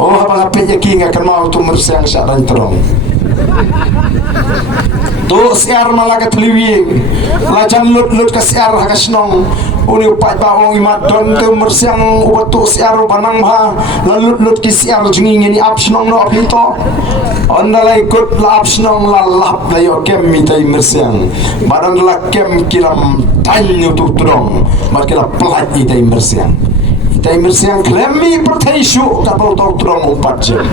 Oh abang apik yaki akan mau tu mersiang syaran terong. Tu siar malaga teliwi lajan lut ke siar hakasnong uni upat bawang imat don tu mersiang ubat tu siar banang ha lalu lut ki siar jungi ngini apsnong no apito onda ikut la apsnong la lap la yo kem mitai mersiang badan la kem kiram tanyu tu tudong makila pelat itai mersiang Timer siang klemi pertaisu kapal tau tudong 4 jam.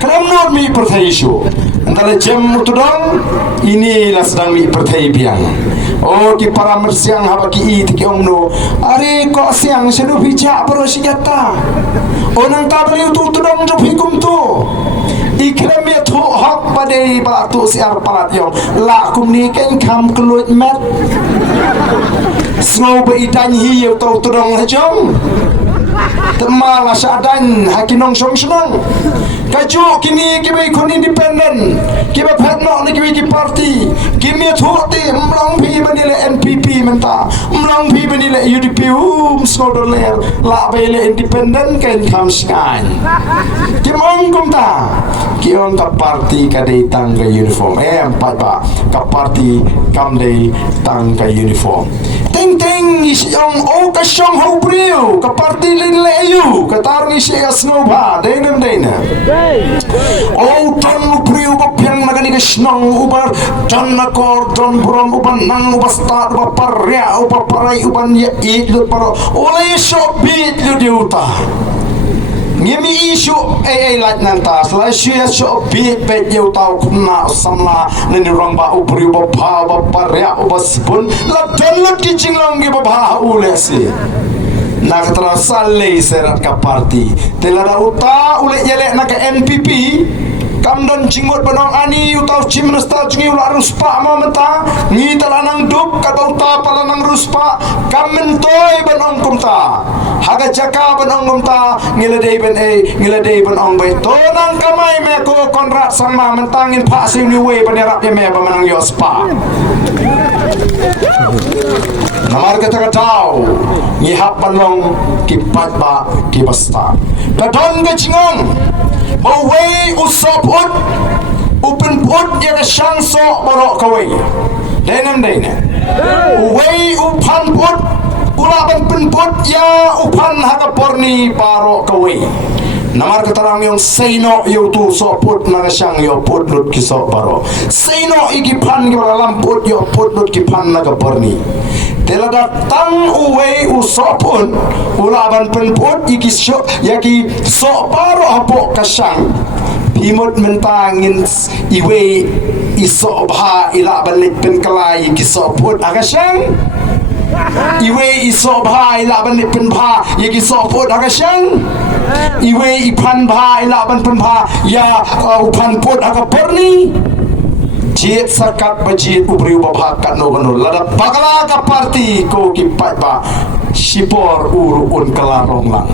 Klem not mi pertaisu. Antara jam tudong inilah sedang mi pertai biang. Oh ki para mersiang haba ki it ki omno. Are kok siang sedu bijak bro senjata. Onang tabeli tu tudong jop hikum tu. Ikrem ya tu hak padai batu siar palat yong. La kum ni ken kam keluit mat. Snow beritan hiu tau tudong hajong temal asadan hakinong song senang kaju kini kibai kon independen kibai patno ni kibai ki parti kimi thote mlang phi banile NPP menta mlang phi banile UDP snow doler la bele independen ken kam skan kimong kumta kiong ka parti kadai tangga uniform empat ba ka parti kam dei tangga uniform ting isyong o kasyong haubriu ka parti lin leyu ka tarong isya snow ba denam dena o ton ubriu ba piang magani ka snong ubar ton nakor ton buram uban nang ubasta uba parya uba parai uban ya idlut paro olay shopit lu diuta ngemi isu lat nanta sla shia sho bit bet yau tau kuna samla nani ramba ubri ba ba parya ubasbun la tanlut ki jinglong ge ba ulesi nak terasa le serat ka parti telara uta ule yele nak NPP kamdan jingmot banong ani utau chim nasta jungi ula ruspa ma menta ni talanang dup ka uta palanang ruspa kamen toy banong kumta haga jaka banong kumta ngiladei banong bai tonang kamai me ko konrat sama mentangin pak sini we panerap ye me pamanang yospa namar kata tau ngihap banong kipat ba kibasta dadon ke jingong bawai usop ut upen put ya ke shanso borok kawai denam dena uwai upan put ulaban penput ya upan haka porni paro kawai namar ketarang yung seno yu tu soput na syang yo put lut ki so paro seno igi pan ki lamput yo put lut ki pan na porni tela datang uwai usopun ulaban penput igi so yaki so paro hapo kasyang imut mentangin iwe iso bha ila balik pen kelai kiso put akasyang iwe iso bha ila balik pen bha ye kiso put akasyang iwe ipan bha ila ban pen bha ya upan put akaporni jit sakat bajit ubri ubah kat no bano lada bagala ka parti ko kipat ba sipor uru un kelarong lang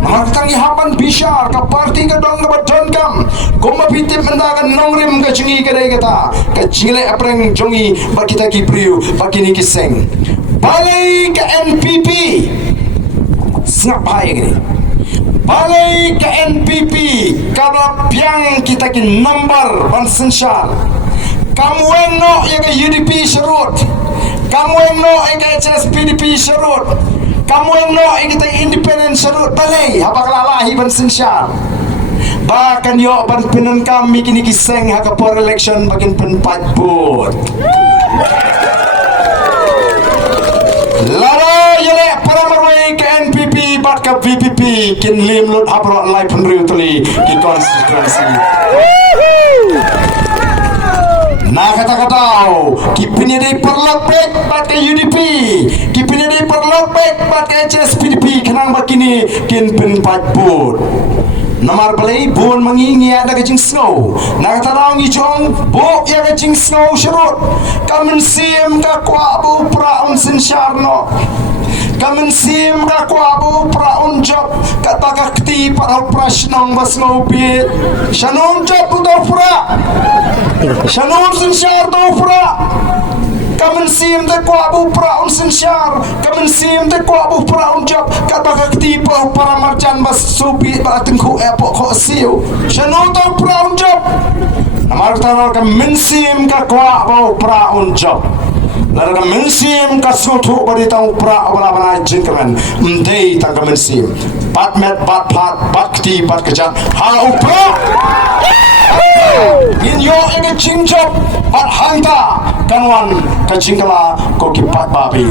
Maktangi hapan bisa ka parti ka dong ka badon kam koma pitip mendakan nongrim ka cungi ka day kata ka cingile apreng jongi ba kita ki priu ba kini ki seng balai ka NPP snap hai gini balai ka NPP kada piang kita ki number ban sensyal kamu no ya ka UDP serut kamu no ya ka HSPDP serut kamu yang no kita independen serut balai apa kelalahi ban sensyal bahkan yo ban penun kami kini kiseng haka por election bagian penpat put lala yele para marwai ke NPP bat ka VPP kin lim lut abro lai penriu tuli ki konstitusi nah kata-katau kipini dari perlopek bat ke UDP kipini dari perlopek bat ke HSPDP kenang bakini kin penpat put namar balai bon mangingi ada kecing snow nak tarang ijong bo ya kecing snow serut kamen sim ka kwa bu praun sensyarno kamen sim ka kwa bu praun job kat bakakti para prasnong bas ngopit shanong job udah pra shanong sensyar do pra kamen sim te ko abu pra un sensyar kamen sim te ko abu pra un job kat baka tipu para marjan bas supi ba tengku epo ko siu shanu to pra un job namar tanal kamen sim ka ko abu pra un job lara kamen sim ka sutu bari tang pra bala bala jingkaman mdei tang kamen sim pat met pat pat bakti pat kejat ha upra in yo ege cingcop pat hanta kanwan kacingkala ko ki pat babi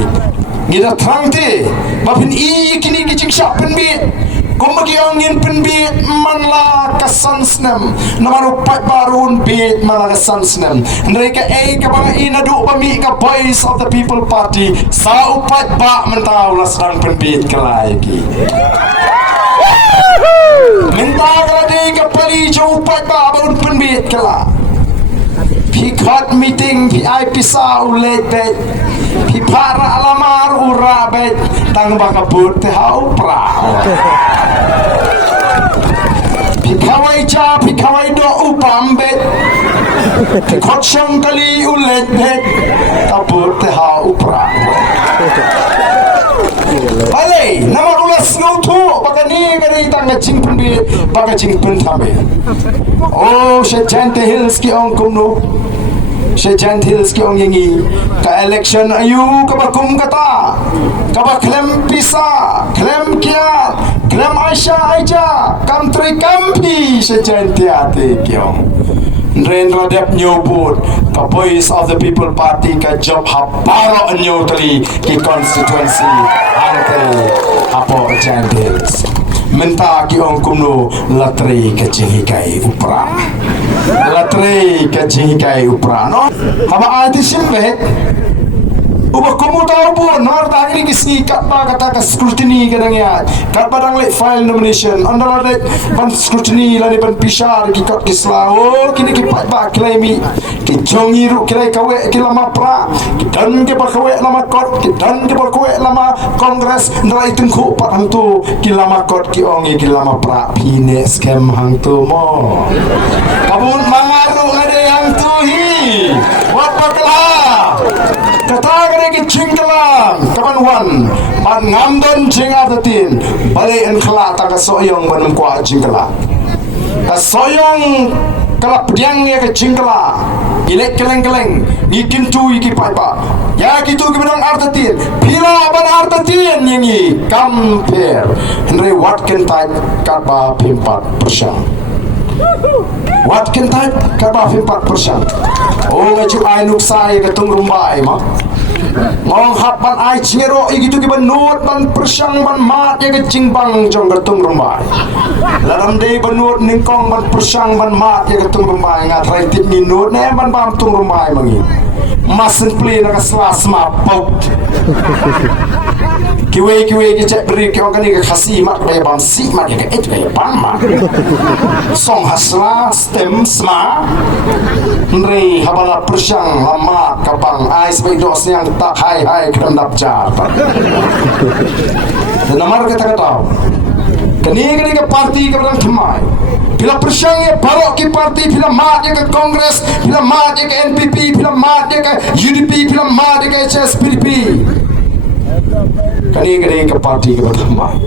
ngida trangte bapin I kini ki cingsap penbit kumagi angin penbit manla kasan snem namaru pat barun bit manla kasan snem mereka kabang inadu bami ka voice of the people party sa upat ba mentau lasdang penbit kelagi minta kalau ke pali jaupat ba baun penbit kala pikat meeting VIP sa ulet bet pipara alamar urabet tang baka but hau pra pikawai cha pikawai do upambet pikot syang kali ulet bet tabut hau pra Bale, nama ulas ngautu, baka ni gari tanga cingpun bi, baka cingpun thambe. Oh, she Jante Hills ki ong kumno, she Jante Hills ki ong yengi. Ka election ayu kabakum kata, kabak klem pisa, klem kia, klem Aisyah aja, kamtri kampi she Jante ate ki ong. Narendra Dep nyobut ka voice of the people party ka job haparo anyo tali ki constituency ante apo Jandils menta ki ong kumno latri ka jihikai upra latri ka jihikai upra no haba ati simbe uba kumu tahu pun nar tangini kisi katba kata ka scrutiny kadang ya katba dang le file nomination andala le ban scrutiny lani ban pisar ki kat kisla oh kini ki pat ba claimi ki jongi ru kira kawe ki lama pra ki dan ke ba kawe lama kot ki dan ke ba kawe lama kongres ndra itengku pat hang tu ki lama kot ki ongi ki lama pra pine scam hang tu mo kabun mangaru ade hang tu hi wat pakla kata ki cingkalang kapan wan man ngamdon cingatatin balik en kala ta kasoyong manum kwa cingkala kasoyong kala pediang ya ke cingkala ilek keleng-keleng ngikin tu iki paipa ya gitu ke bedang artatin pila ban artatin yengi compare Henry Watkin type kaba 4%. What can type kaba 4%. Oh ngaju ay nuksay katong rumbay ma. Ngong hapan ay chingero igitu ki banut ban persyang ban mat ya kecing jong katong rumbay. Laram day banut ningkong ban persyang ban mat ya katong rumbay ngat raitit minut ne ban bam tung rumbay mangi. Masen play na kaslas ma pau. Kiwe ki cek beri ki orang ni ke khasi mat kaya bang si mat ya ke kaya bang mat song hasla stem sma nrei habala persyang lama kapang ai sebagai dos yang tak hai kedam dapjar dan namar kata kini ke parti ke berang themai bila persyang ya barok ki parti bila mat ya ke kongres bila mat ya ke NPP bila mat ya ke UDP bila mat ya ke HSPDP kani ke parti ke bertambah